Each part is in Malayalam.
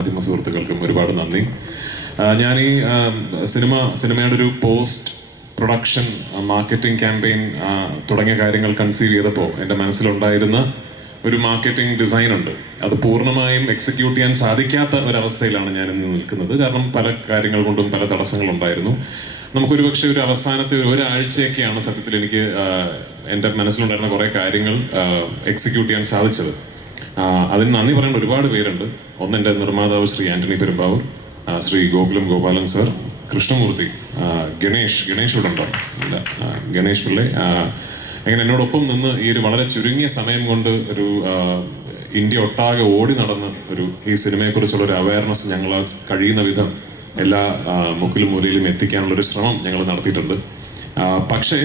മാധ്യമ സുഹൃത്തുക്കൾക്കും ഒരുപാട് നന്ദി. ഞാൻ ഈ സിനിമ സിനിമയുടെ ഒരു പോസ്റ്റ് പ്രൊഡക്ഷൻ മാർക്കറ്റിംഗ് ക്യാമ്പയിൻ തുടങ്ങിയ കാര്യങ്ങൾ കൺസീവ് ചെയ്തപ്പോൾ എന്റെ മനസ്സിലുണ്ടായിരുന്ന ഒരു മാർക്കറ്റിംഗ് ഡിസൈൻ ഉണ്ട്. അത് പൂർണമായും എക്സിക്യൂട്ട് ചെയ്യാൻ സാധിക്കാത്ത ഒരവസ്ഥയിലാണ് ഞാൻ ഇന്ന് നിൽക്കുന്നത്. കാരണം പല കാര്യങ്ങൾ കൊണ്ടും പല തടസ്സങ്ങളുണ്ടായിരുന്നു. നമുക്കൊരു പക്ഷേ ഒരു അവസാനത്തെ ഒരു ഒരാഴ്ചയൊക്കെയാണ് സത്യത്തിൽ എനിക്ക് എന്റെ മനസ്സിലുണ്ടായിരുന്ന കുറേ കാര്യങ്ങൾ എക്സിക്യൂട്ട് ചെയ്യാൻ സാധിച്ചത്. അതിന് നന്ദി പറയേണ്ട ഒരുപാട് പേരുണ്ട്. ഒന്ന് എന്റെ നിർമ്മാതാവ് ശ്രീ ആന്റണി പെരുമ്പാവൂർ ശ്രീ ഗോകുലം ഗോപാലൻ സർ കൃഷ്ണമൂർത്തി ഗണേഷ് ഗണേഷ് ഇവിടെ ഉണ്ടോ? ഇല്ല. ഗണേഷ് പിള്ളെ അങ്ങനെ എന്നോടൊപ്പം നിന്ന് ഈ ഒരു വളരെ ചുരുങ്ങിയ സമയം കൊണ്ട് ഒരു ഇന്ത്യ ഒട്ടാകെ ഓടി നടന്ന് ഒരു ഈ സിനിമയെക്കുറിച്ചുള്ള ഒരു അവയർനെസ് ഞങ്ങൾ കഴിയുന്ന വിധം എല്ലാ മുക്കിലും മൂലയിലും എത്തിക്കാനുള്ള ഒരു ശ്രമം ഞങ്ങൾ നടത്തിയിട്ടുണ്ട്. പക്ഷേ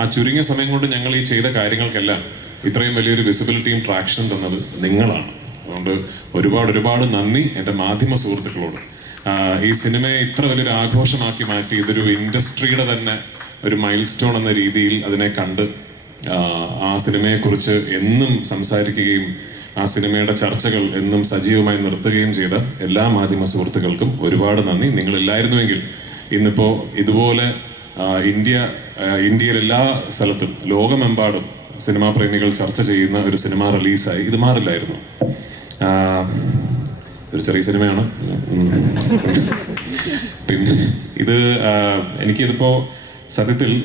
ആ ചുരുങ്ങിയ സമയം കൊണ്ട് ഞങ്ങൾ ഈ ചെയ്ത കാര്യങ്ങൾക്കെല്ലാം ഇത്രയും വലിയൊരു വിസിബിലിറ്റിയും ട്രാക്ഷനും തന്നത് നിങ്ങളാണ്. അതുകൊണ്ട് ഒരുപാട് ഒരുപാട് നന്ദി എന്റെ മാധ്യമ സുഹൃത്തുക്കളോട്. ഈ സിനിമയെ ഇത്ര വലിയൊരു ആഘോഷമാക്കി മാറ്റി ഇതൊരു ഇൻഡസ്ട്രിയുടെ തന്നെ ഒരു മൈൽ സ്റ്റോൺ എന്ന രീതിയിൽ അതിനെ കണ്ട് ആ, സിനിമയെക്കുറിച്ച് എന്നും സംസാരിക്കുകയും ആ സിനിമയുടെ ചർച്ചകൾ എന്നും സജീവമായി നിർത്തുകയും ചെയ്ത എല്ലാ മാധ്യമ സുഹൃത്തുക്കൾക്കും ഒരുപാട് നന്ദി. നിങ്ങളില്ലായിരുന്നുവെങ്കിൽ ഇന്നിപ്പോൾ ഇതുപോലെ ഇന്ത്യ ഇന്ത്യയിലെല്ലാ സ്ഥലത്തും ലോകമെമ്പാടും സിനിമാ പ്രേമികൾ ചർച്ച ചെയ്യുന്ന ഒരു സിനിമ റിലീസായി. ഇത് മാറില്ലായിരുന്നു. ഒരു ചെറിയ സിനിമയാണ്. പിന്നെ ഇത് എനിക്കിതിപ്പോ സത്യത്തിൽ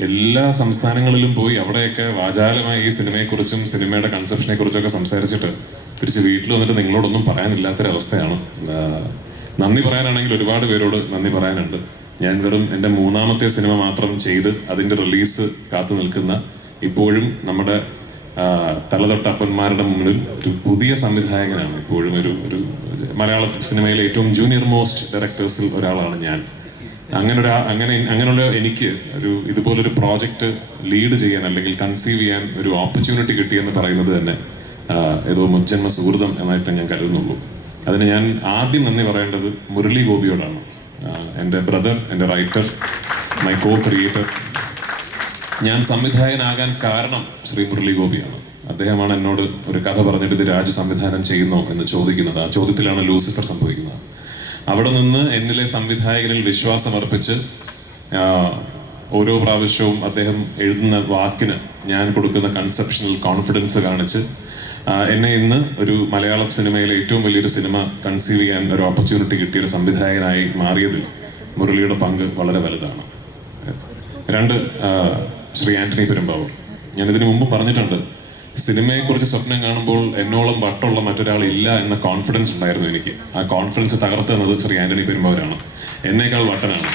എല്ലാ സംസ്ഥാനങ്ങളിലും പോയി അവിടെയൊക്കെ വാചാലമായി ഈ സിനിമയെക്കുറിച്ചും സിനിമയുടെ കൺസെപ്ഷനെ കുറിച്ചൊക്കെ സംസാരിച്ചിട്ട് തിരിച്ച് വീട്ടിൽ വന്നിട്ട് നിങ്ങളോടൊന്നും പറയാനില്ലാത്തൊരവസ്ഥയാണ്. നന്ദി പറയാനാണെങ്കിൽ ഒരുപാട് പേരോട് നന്ദി പറയാനുണ്ട്. ഞാൻ വെറും എന്റെ മൂന്നാമത്തെ സിനിമ മാത്രം ചെയ്ത് അതിന്റെ റിലീസ് കാത്തു നിൽക്കുന്ന ഇപ്പോഴും നമ്മുടെ തലതൊട്ടപ്പന്മാരുടെ മുന്നിൽ ഒരു പുതിയ സംവിധായകനാണ്. ഇപ്പോഴും ഒരു ഒരു മലയാള സിനിമയിലെ ഏറ്റവും ജൂനിയർ മോസ്റ്റ് ഡയറക്ടേഴ്സിൽ ഒരാളാണ് ഞാൻ. അങ്ങനെ ഒരു അങ്ങനെ അങ്ങനെയുള്ള എനിക്ക് ഒരു ഇതുപോലൊരു പ്രോജക്റ്റ് ലീഡ് ചെയ്യാൻ അല്ലെങ്കിൽ കൺസീവ് ചെയ്യാൻ ഒരു ഓപ്പർച്യൂണിറ്റി കിട്ടിയെന്ന് പറയുന്നത് തന്നെ ഏതോ മുജ്ജന്മ സുഹൃതം എന്നായിട്ട് ഞാൻ കരുതുന്നുള്ളൂ. അതിന് ഞാൻ ആദ്യം നന്ദി പറയേണ്ടത് മുരളി ഗോപിയോടാണ്. എന്റെ ബ്രദർ എന്റെ റൈറ്റർ മൈ കോ ക്രിയേറ്റർ ഞാൻ സംവിധായകനാകാൻ കാരണം ശ്രീ മുരളി ഗോപിയാണ് അദ്ദേഹമാണ് എന്നോട് ഒരു കഥ പറഞ്ഞിട്ട് ഇത് രാജു സംവിധാനം ചെയ്യുന്നു എന്ന് ചോദിക്കുന്നത്. ആ ചോദ്യത്തിലാണ് ലൂസിഫർ സംഭവിക്കുന്നത്. അവിടെ നിന്ന് എന്നിലെ സംവിധായകനിൽ വിശ്വാസം അർപ്പിച്ച് ഓരോ പ്രാവശ്യവും അദ്ദേഹം എഴുതുന്ന വാക്കിന് ഞാൻ കൊടുക്കുന്ന കൺസെപ്ഷണൽ കോൺഫിഡൻസ് കാണിച്ച് എന്നെ ഇന്ന് ഒരു മലയാള സിനിമയിലെ ഏറ്റവും വലിയൊരു സിനിമ കൺസീവ് ചെയ്യാൻ ഒരു ഓപ്പർച്യൂണിറ്റി കിട്ടിയ ഒരു സംവിധായകനായി മാറിയതിൽ മുരളിയുടെ പങ്ക് വളരെ വലുതാണ്. രണ്ട് ശ്രീ ആന്റണി പെരുമ്പാവൂർ. ഞാൻ ഇതിനു മുമ്പ് പറഞ്ഞിട്ടുണ്ട്. സിനിമയെക്കുറിച്ച് സ്വപ്നം കാണുമ്പോൾ എന്നോളം വട്ടമുള്ള മറ്റൊരാൾ ഇല്ല എന്ന കോൺഫിഡൻസ് ഉണ്ടായിരുന്നു എനിക്ക്. ആ കോൺഫിഡൻസ് തകർത്തുന്നത് ശ്രീ ആന്റണി പെരുമ്പാവൂരാണ്. എന്നേക്കാൾ വട്ടനാണ്.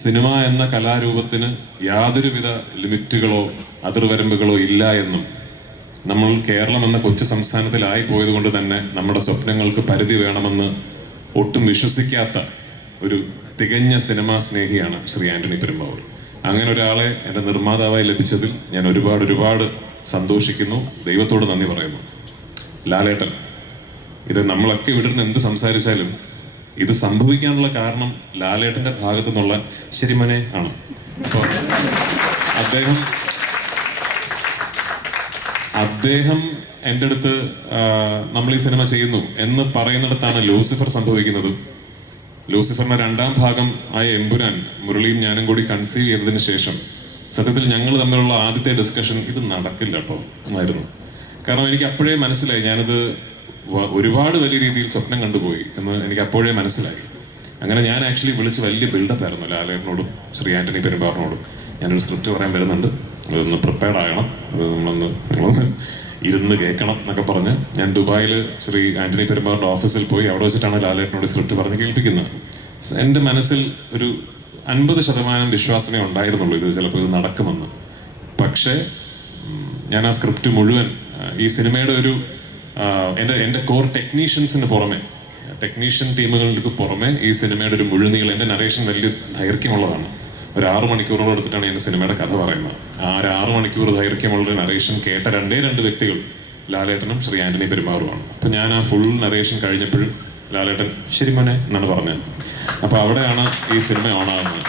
സിനിമ എന്ന കലാരൂപത്തിന് യാതൊരുവിധ ലിമിറ്റുകളോ അതിർവരമ്പുകളോ ഇല്ല എന്നും നമ്മൾ കേരളം എന്ന കൊച്ചു സംസ്ഥാനത്തിലായി പോയത് കൊണ്ട് തന്നെ നമ്മുടെ സ്വപ്നങ്ങൾക്ക് പരിധി വേണമെന്ന് ഒട്ടും വിശ്വസിക്കാത്ത ഒരു തികഞ്ഞ സിനിമാ സ്നേഹിയാണ് ശ്രീ ആന്റണി പെരുമ്പാവൂർ. അങ്ങനെ ഒരാളെ എന്റെ നിർമ്മാതാവായി ലഭിച്ചതിൽ ഞാൻ ഒരുപാട് ഒരുപാട് സന്തോഷിക്കുന്നു. ദൈവത്തോട് നന്ദി പറയുന്നു. ലാലേട്ടൻ ഇത് നമ്മളൊക്കെ ഇവിടുന്ന് എന്ത് സംസാരിച്ചാലും ഇത് സംഭവിക്കാനുള്ള കാരണം ലാലേട്ടന്റെ ഭാഗത്തു നിന്നുള്ള ശരിമനെ ആണ്. അദ്ദേഹം അദ്ദേഹം എന്റെ അടുത്ത് നമ്മൾ ഈ സിനിമ ചെയ്യുന്നു എന്ന് പറയുന്നിടത്താണ് ലൂസിഫർ സംഭവിക്കുന്നത്. ലൂസിഫറിന്റെ രണ്ടാം ഭാഗം ആയ എമ്പുരാൻ മുരളിയും ഞാനും കൂടി കൺസീവ് ചെയ്തതിന് ശേഷം സത്യത്തിൽ ഞങ്ങൾ തമ്മിലുള്ള ആദ്യത്തെ ഡിസ്കഷൻ ഇത് നടക്കില്ല കേട്ടോ എന്നായിരുന്നു. കാരണം എനിക്ക് അപ്പോഴേ മനസ്സിലായി ഞാനിത് ഒരുപാട് വലിയ രീതിയിൽ സ്വപ്നം കണ്ടുപോയി എന്ന് എനിക്ക് അപ്പോഴേ മനസ്സിലായി. അങ്ങനെ ഞാൻ ആക്ച്വലി വിളിച്ച് വലിയ ബിൽഡപ്പ് ആയിരുന്നു ലാലേട്ടനോടും ശ്രീ ആന്റണി പെരുമ്പാറിനോടും. ഞാനൊരു സ്ക്രിപ്റ്റ് പറയാൻ വരുന്നുണ്ട്. അതൊന്ന് പ്രിപ്പയർഡ് ആകണം. അത് നമ്മളൊന്ന് ഇരുന്ന് കേൾക്കണം എന്നൊക്കെ പറഞ്ഞ് ഞാൻ ദുബായിൽ ശ്രീ ആന്റണി പെരുമാറിന്റെ ഓഫീസിൽ പോയി അവിടെ വെച്ചിട്ടാണ് ലാലേട്ടനോട് സ്ക്രിപ്റ്റ് പറഞ്ഞ് കേൾപ്പിക്കുന്നത്. എന്റെ മനസ്സിൽ ഒരു അൻപത് ശതമാനം വിശ്വാസമേ ഉണ്ടായിരുന്നുള്ളൂ ഇത് ചിലപ്പോൾ ഇത് നടക്കുമെന്ന്. പക്ഷേ ഞാൻ ആ സ്ക്രിപ്റ്റ് മുഴുവൻ ഈ സിനിമയുടെ ഒരു എന്റെ എന്റെ കോർ ടെക്നീഷ്യൻസിന് പുറമെ ടെക്നീഷ്യൻ ടീമുകൾക്ക് പുറമെ ഈ സിനിമയുടെ ഒരു മുഴുനീളം എന്റെ നരേഷൻ വലിയ ദൈർഘ്യമുള്ളതാണ്. ഒരു ആറു മണിക്കൂറോളം എടുത്തിട്ടാണ് ഞാൻ സിനിമയുടെ കഥ പറയുന്നത്. ആ ഒരു ആറു മണിക്കൂർ ദൈർഘ്യമുള്ള നറേഷൻ കേട്ട രണ്ടേ രണ്ട് വ്യക്തികൾ ലാലേട്ടനും ശ്രീ ആന്റണി പെരുമാറുമാണ് അപ്പം ഞാൻ ആ ഫുൾ നറേഷൻ കഴിഞ്ഞപ്പോഴും ലാലേട്ടൻ ശരി മോനെ എന്നാണ് പറഞ്ഞത്. അപ്പോൾ അവിടെയാണ് ഈ സിനിമ ഓണാകുന്നത്